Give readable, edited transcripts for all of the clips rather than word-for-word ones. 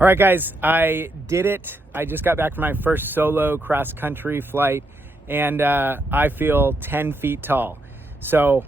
All right, guys, I did it. I just got back from my first solo cross-country flight, and I feel 10 feet tall. So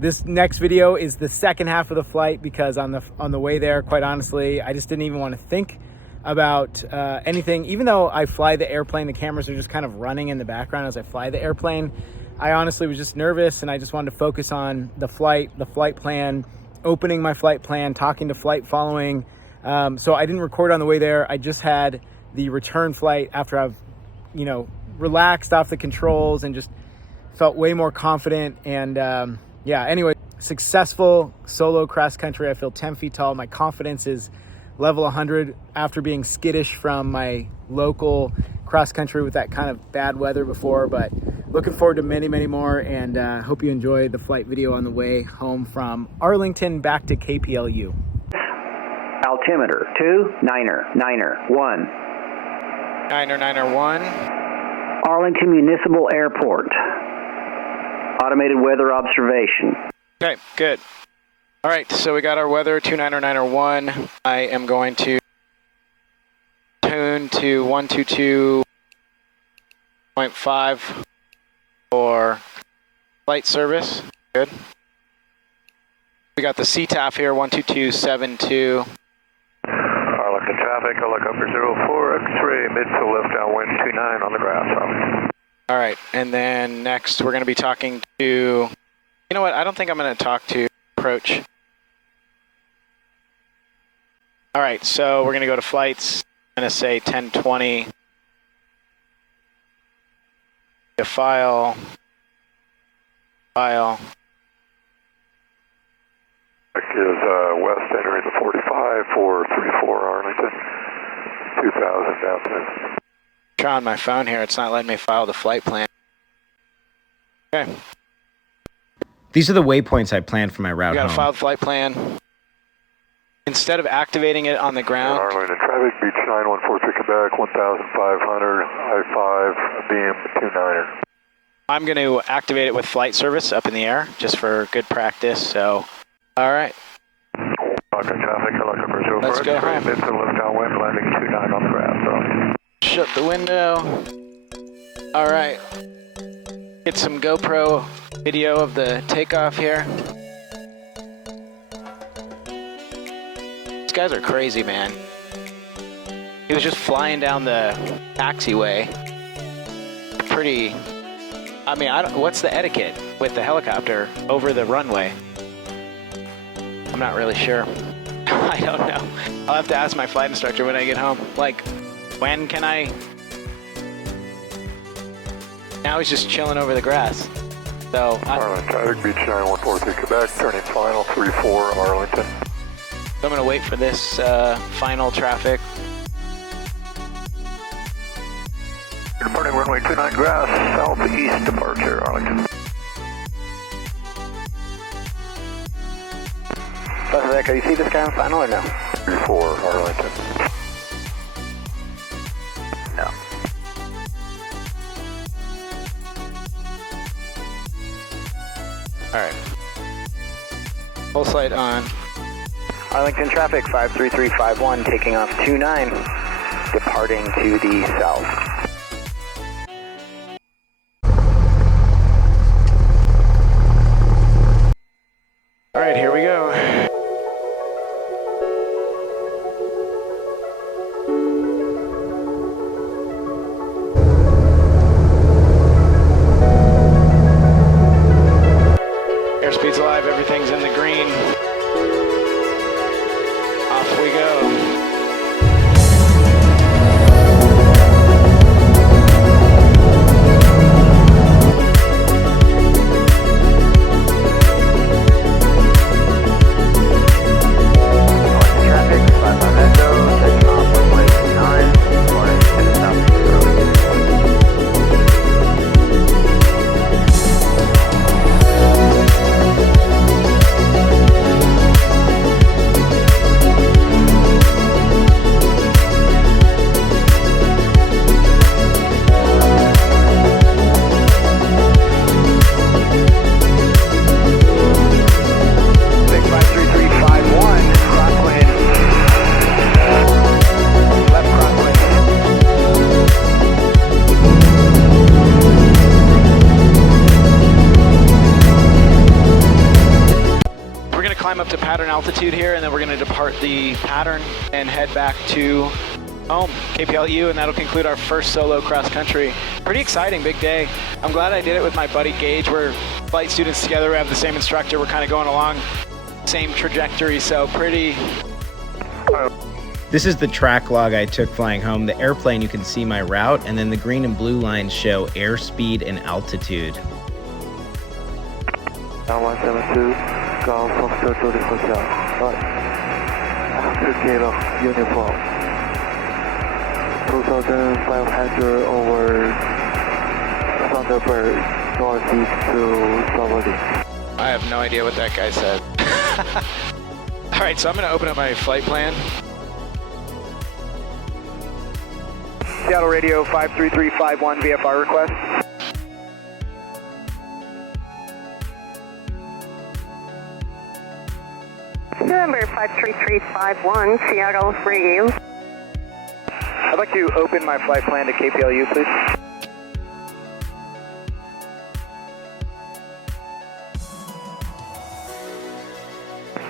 this next video is the second half of the flight, because on the way there, quite honestly, I just didn't even want to think about anything. Even though I fly the airplane, the cameras are just kind of running in the background as I fly the airplane. I honestly was just nervous, and I just wanted to focus on the flight plan, opening my flight plan, talking to flight following. So I didn't record on the way there. I just had the return flight after I've, relaxed off the controls and just felt way more confident. And yeah, anyway, successful solo cross country. I feel 10 feet tall. My confidence is level 100 after being skittish from my local cross country with that kind of bad weather before, but looking forward to many, many more. And hope you enjoy the flight video on the way home from Arlington back to KPLU. Altimeter 2-9er-1. 9er-1. Arlington Municipal Airport. Automated weather observation. Okay, good. All right, so we got our weather 2-9er-1. I am going to tune to 122.5 for flight service. Good. We got the CTAF here, 12272. Arlington traffic, helicopter 04, X-ray, mid to left downwind 29 on the grass. All right, and then next we're going to be talking to, you know what, I don't think I'm going to talk to approach. All right, so we're going to go to flights. I'm going to say 1020. The file. Is west entering the 45 for 34 Arlington, 2000 downwind. Try on my phone here, it's not letting me file the flight plan. Okay. These are the waypoints I planned for my route home. We got a filed flight plan. Instead of activating it on the ground. Arlington traffic, beach 914 Quebec, 1500, I-5, beam 29er. I'm going to activate it with flight service up in the air, just for good practice, so. All right. Traffic, helicopter 04, let's go home. Mid to left downwind, landing 29 on the grass. Shut the window. All right. Get some GoPro video of the takeoff here. These guys are crazy, man. He was just flying down the taxiway. Pretty, I mean, what's the etiquette with the helicopter over the runway? I'm not really sure. I don't know. I'll have to ask my flight instructor when I get home. Like, when can I? Now he's just chilling over the grass. So Arlington traffic, beach 914 Quebec, turning final 34 Arlington. So I'm gonna wait for this final traffic. Departing runway 29 grass, southeast departure, Arlington. Echo, you see this guy on final or no? 34 Arlington. No. All right. Full sight on. Arlington traffic 53351, taking off 29, departing to the south. All right, here we go. Airspeed's alive, everything's in the green. Off we go. altitude here, and then we're going to depart the pattern and head back to home, KPLU, and that'll conclude our first solo cross country. Pretty exciting, big day. I'm glad I did it with my buddy Gage. We're flight students together. We have the same instructor. We're kind of going along same trajectory, so pretty. This is the track log I took flying home. The airplane, you can see my route, and then the green and blue lines show airspeed and altitude. 172, Golf Foxtrot 24 South. Right. After takeoff, uniform. 2,500 over Thunderbird, northeast to southerly. I have no idea what that guy said. All right, so I'm going to open up my flight plan. Seattle Radio 53351 VFR request. November 53351, Seattle Radio. I'd like to open my flight plan to KPLU, please.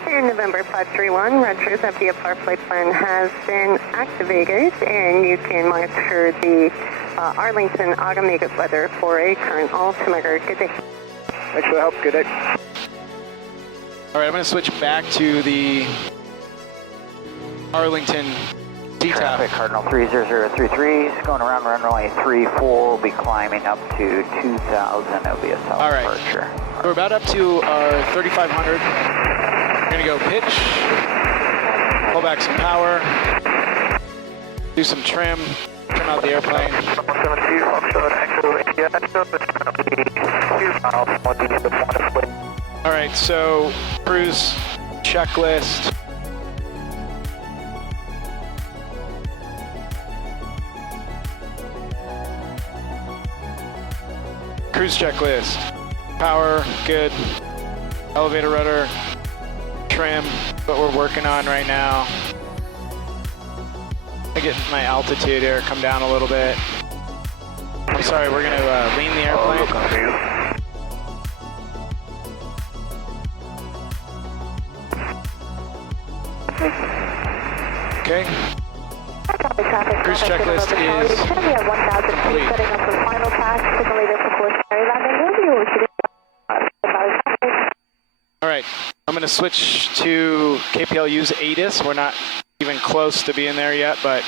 And November 531, Rogers, that VFR flight plan has been activated, and you can monitor the Arlington automated weather for a current altimeter. Good day. Thanks for the help. Good day. All right, I'm going to switch back to the Arlington DTAP. Traffic, Cardinal 30033 is going around runway 34. We'll be climbing up to 2,000. It'll be a south departure. We're about up to our 3,500. We're going to go pitch, pull back some power, do some trim out the airplane. 172, Foxtrot, Echo, India, All right, so cruise checklist. Cruise checklist. Power, good. Elevator rudder, trim, what we're working on right now. I get my altitude here, come down a little bit. I'm sorry, we're gonna lean the airplane. Okay. Cruise checklist is complete. All right, I'm going to switch to KPLU's ATIS. We're not even close to being there yet, but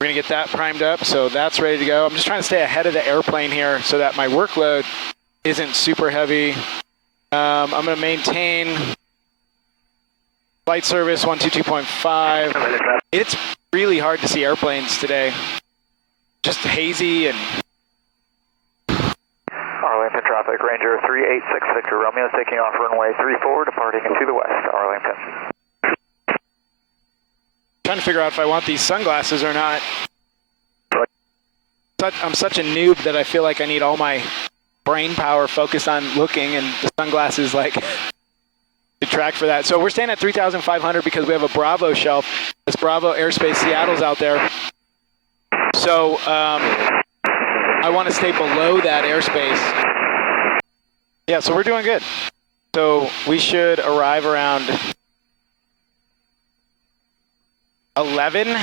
we're going to get that primed up, so that's ready to go. I'm just trying to stay ahead of the airplane here so that my workload isn't super heavy. I'm going to maintain flight service 122.5. It's really hard to see airplanes today. Just hazy and... Arlington traffic, Ranger 386 Victor Romeo is taking off runway 34, departing into the west, Arlington. Trying to figure out if I want these sunglasses or not. I'm such a noob that I feel like I need all my brain power focused on looking, and the sunglasses like detract for that. So we're staying at 3,500 because we have a Bravo shelf. This Bravo Airspace Seattle's out there. So I want to stay below that airspace. Yeah, so we're doing good. So we should arrive around 11.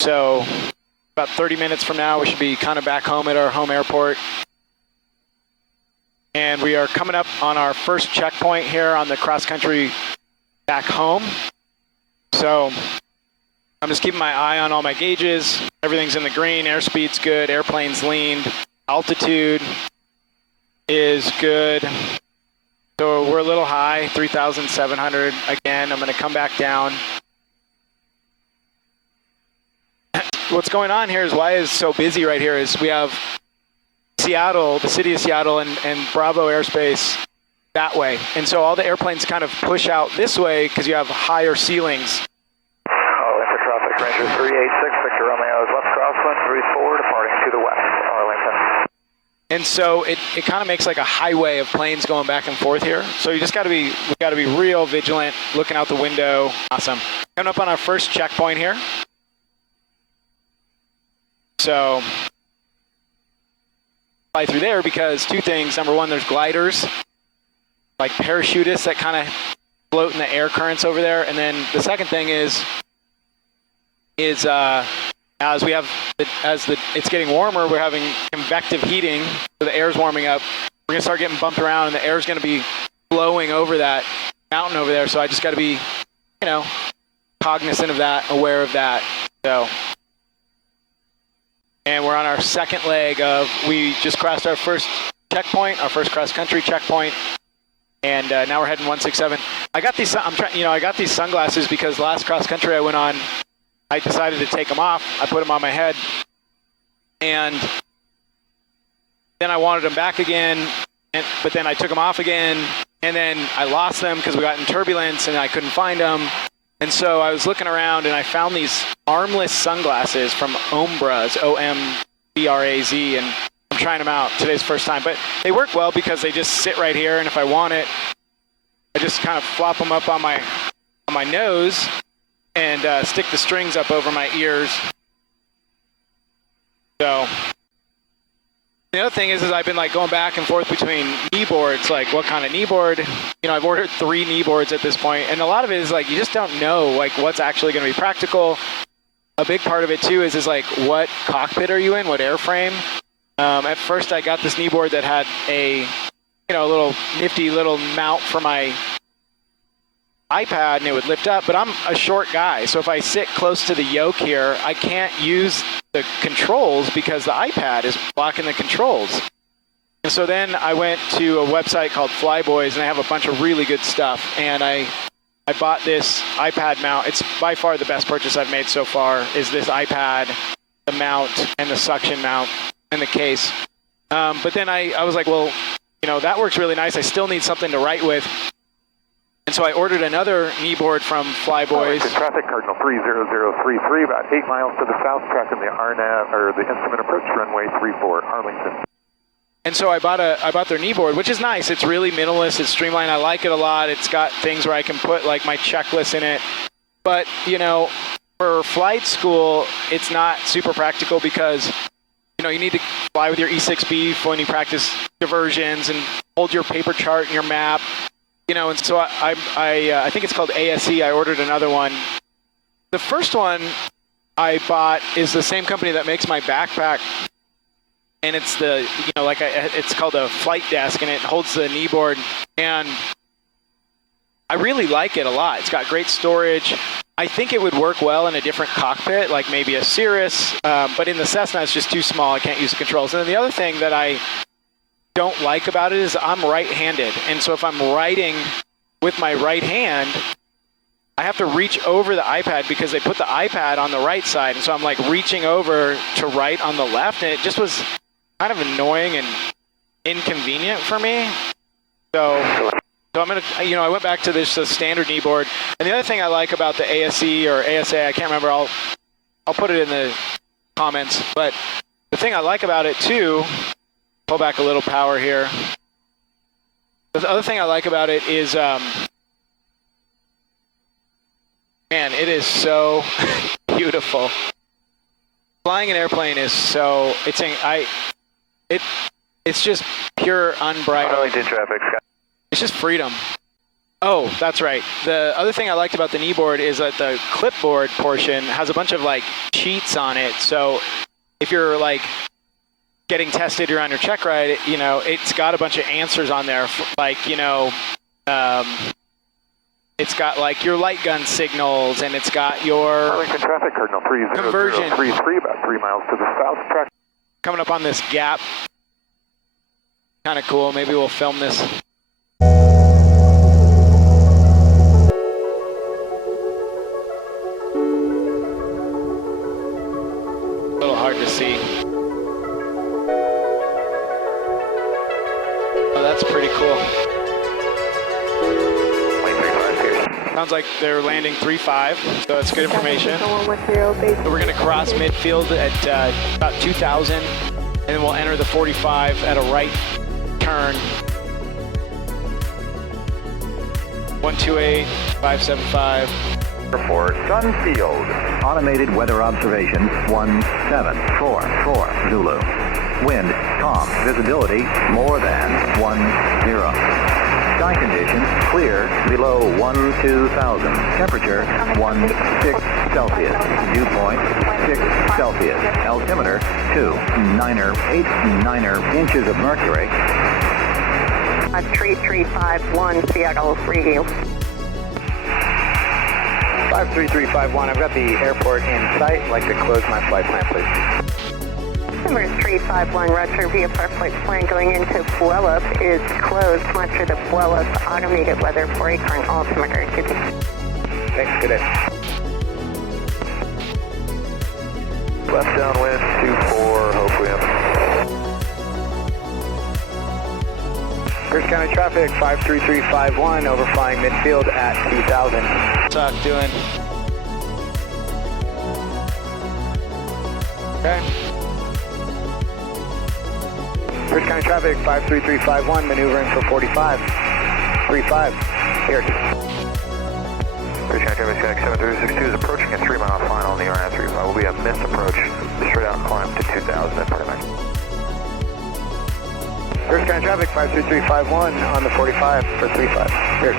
So about 30 minutes from now, we should be kind of back home at our home airport. And we are coming up on our first checkpoint here on the cross country back home. So I'm just keeping my eye on all my gauges. Everything's in the green, airspeed's good, airplane's leaned, altitude is good. So we're a little high, 3,700 again. I'm gonna come back down. What's going on here is why it's so busy right here is we have Seattle, the city of Seattle, and Bravo airspace that way. And so all the airplanes kind of push out this way because you have higher ceilings. Arlington traffic, Ranger 386 Victor Romeo is left crosswind 34, departing to the west, Arlington. And so it kind of makes like a highway of planes going back and forth here. So you just we got to be real vigilant, looking out the window. Awesome. Coming up on our first checkpoint here. So fly through there because two things. Number one, there's gliders, like parachutists that kind of floating the air currents over there. And then the second thing is it's getting warmer, we're having convective heating, so the air's warming up. We're gonna start getting bumped around, and the air's gonna be blowing over that mountain over there. So I just got to be, cognizant of that, aware of that. So, and we're on our second leg we just crossed our first checkpoint, our first cross-country checkpoint, and now we're heading 167. I got these. I got these sunglasses because last cross-country I went on, I decided to take them off. I put them on my head, and then I wanted them back again, but then I took them off again, and then I lost them because we got in turbulence and I couldn't find them. And so I was looking around and I found these armless sunglasses from Ombraz, O-M-B-R-A-Z, and I'm trying them out. Today's the first time, but they work well because they just sit right here, and if I want it, I just kind of flop them up on my nose and stick the strings up over my ears. So the other thing is I've been going back and forth between knee boards, like what kind of knee board. I've ordered 3 knee boards at this point, and a lot of it is you just don't know what's actually going to be practical. A big part of it too is what cockpit are you in, what airframe. At first I got this knee board that had a little nifty little mount for my iPad, and it would lift up, but I'm a short guy, so if I sit close to the yoke here, I can't use the controls because the iPad is blocking the controls. And so then I went to a website called Flyboys, and they have a bunch of really good stuff, and I bought this iPad mount. It's by far the best purchase I've made so far, is this iPad, the mount, and the suction mount, and the case. But then I was like, well, that works really nice. I still need something to write with. And so I ordered another knee board from Flyboys. Traffic, Cardinal 30033, about 8 miles to the south, tracking the RNAV, or the instrument approach runway 34, Arlington. And so I bought their knee board, which is nice. It's really minimalist. It's streamlined. I like it a lot. It's got things where I can put my checklist in it. But, for flight school, it's not super practical because, you need to fly with your E6B when you practice diversions and hold your paper chart and your map. And so I think it's called ASE. I ordered another one. The first one I bought is the same company that makes my backpack, and it's it's called a flight desk, and it holds the knee board, and I really like it a lot. It's got great storage. I think it would work well in a different cockpit, like maybe a Cirrus, but in the Cessna it's just too small. I can't use the controls. And then the other thing that I don't like about it is I'm right-handed, and so if I'm writing with my right hand, I have to reach over the iPad because they put the iPad on the right side, and so I'm reaching over to write on the left, and it just was kind of annoying and inconvenient for me. So I'm gonna, I went back to this standard knee board. And the other thing I like about the ASE or ASA, I can't remember. I'll put it in the comments. But the thing I like about it too. Pull back a little power here. The other thing I like about it is, man, it is so beautiful. Flying an airplane is so, it's just pure unbridled. It's just freedom. Oh, that's right. The other thing I liked about the knee board is that the clipboard portion has a bunch of cheats on it. So if you're getting tested, you're on your check ride, it's got a bunch of answers on there, it's got your light gun signals, and it's got your Arlington traffic, Cardinal 30033, about 3 miles to the south, track. Coming up on this gap. Kind of cool. Maybe we'll film this. A little hard to see. Oh, that's pretty cool. Sounds like they're landing 3-5, so that's good information. So we're going to cross midfield at about 2,000, and then we'll enter the 45 at a right turn. 128, 575. For Sunfield, automated weather observation 1744 Zulu. Wind calm, visibility more than 10. Sky conditions, clear, below 12,000. Temperature, 16 Celsius. Dew point, 6 Celsius. Altimeter, 2.89 inches of mercury. 3351 Seattle radio. 53351, I've got the airport in sight. I'd like to close my flight plan, please. Number 351 Roger, VFR flight plan going into Puyallup is closed. Monitor the Puyallup automated weather for a current altimeter. Good day. Thanks, good day. Left downwind 24, hope we have. Pierce County traffic 53351 overflying midfield at 2000. Talk doing. Okay. Pierce County traffic 53351 maneuvering for 45. 35. Here. Pierce County traffic 7362 is approaching a 3 mile final on the RNF 35. Will be a missed approach, straight out climb to 2000 at pretty much. Pierce County traffic 53351 on the 45 for 35. Here.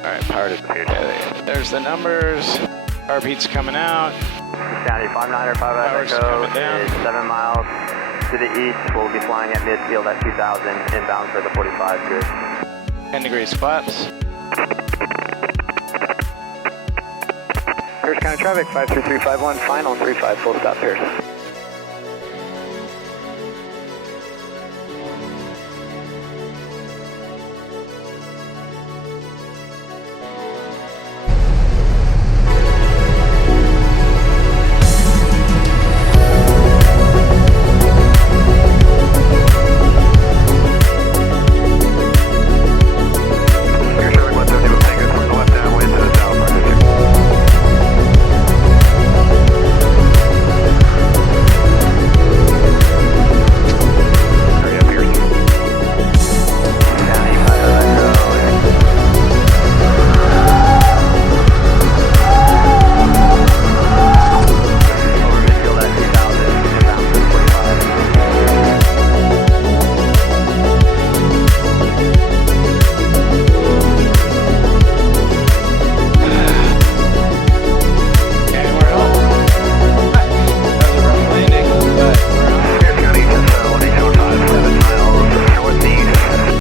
All right, power to there's the numbers. Heartbeat's coming out. County 595 Power's Echo coming down. is 7 miles to the east. We'll be flying at midfield at 2000, inbound for the 45 grid. 10 degrees flaps. Pierce County traffic 53351 final 35 full stop Pierce.